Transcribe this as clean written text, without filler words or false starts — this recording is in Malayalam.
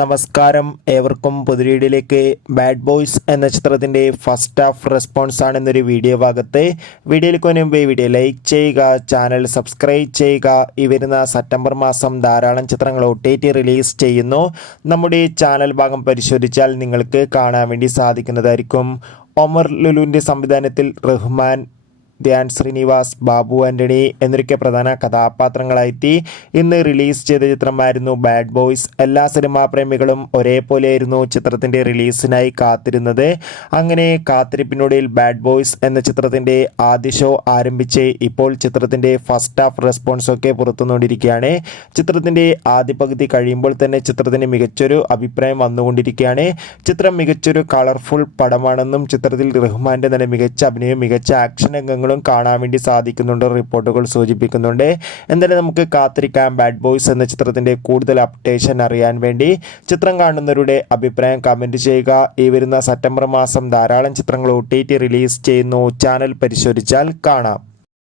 നമസ്കാരം, ഏവർക്കും പുതിയ ബാഡ് ബോയ്സ് എന്ന ചിത്രത്തിൻ്റെ ഫസ്റ്റ് ഹാഫ് റെസ്പോൺസ് ആണെന്നൊരു വീഡിയോ ഭാഗത്ത് വീഡിയോയിലേക്ക് മുൻപ് വീഡിയോ ലൈക്ക് ചെയ്യുക, ചാനൽ സബ്സ്ക്രൈബ് ചെയ്യുക. ഈ വരുന്ന സെപ്റ്റംബർ മാസം ധാരാളം ചിത്രങ്ങൾ OTT റിലീസ് ചെയ്യുന്നു. നമ്മുടെ ചാനൽ ഭാഗം പരിശോധിച്ചാൽ നിങ്ങൾക്ക് കാണാൻ വേണ്ടി സാധിക്കുന്നതായിരിക്കും. ഒമർ ലുലുവിൻ്റെ സംവിധാനത്തിൽ റഹ്മാൻ, ധ്യാൻ ശ്രീനിവാസ്, ബാബു ആൻ്റണി എന്നൊക്കെ പ്രധാന കഥാപാത്രങ്ങളായി ഇന്ന് റിലീസ് ചെയ്ത ചിത്രമായിരുന്നു ബാഡ് ബോയ്സ്. എല്ലാ സിനിമാ പ്രേമികളും ഒരേപോലെയായിരുന്നു ചിത്രത്തിൻ്റെ റിലീസിനായി കാത്തിരുന്നത്. അങ്ങനെ കാത്തിരിപ്പിനൊടുവിൽ ബാഡ് ബോയ്സ് എന്ന ചിത്രത്തിൻ്റെ ആദ്യ ഷോ ആരംഭിച്ച് ഇപ്പോൾ ചിത്രത്തിൻ്റെ ഫസ്റ്റ് ഹാഫ് റെസ്പോൺസൊക്കെ പുറത്തുകൊണ്ടിരിക്കുകയാണ്. ചിത്രത്തിൻ്റെ ആദ്യ പകുതി കഴിയുമ്പോൾ തന്നെ ചിത്രത്തിന് മികച്ചൊരു അഭിപ്രായം വന്നുകൊണ്ടിരിക്കുകയാണ്. ചിത്രം മികച്ചൊരു കളർഫുൾ പടമാണെന്നും ചിത്രത്തിൽ റഹ്മാൻ്റെ തന്നെ മികച്ച അഭിനയവും മികച്ച ആക്ഷൻ രംഗങ്ങളും കാണാൻ വേണ്ടി സാധിക്കുന്നുണ്ട് റിപ്പോർട്ടുകൾ സൂചിപ്പിക്കുന്നുണ്ട്. എന്തായാലും നമുക്ക് കാത്തിരിക്കാം ബാഡ് ബോയ്സ് എന്ന ചിത്രത്തിൻ്റെ കൂടുതൽ അപ്ഡേഷൻ അറിയാൻ വേണ്ടി. ചിത്രം കാണുന്നവരുടെ അഭിപ്രായം കമൻറ്റ് ചെയ്യുക. ഈ വരുന്ന സെപ്റ്റംബർ മാസം ധാരാളം ചിത്രങ്ങൾ OTT റിലീസ് ചെയ്യുന്നു. ചാനൽ പരിശോധിച്ചാൽ കാണാം.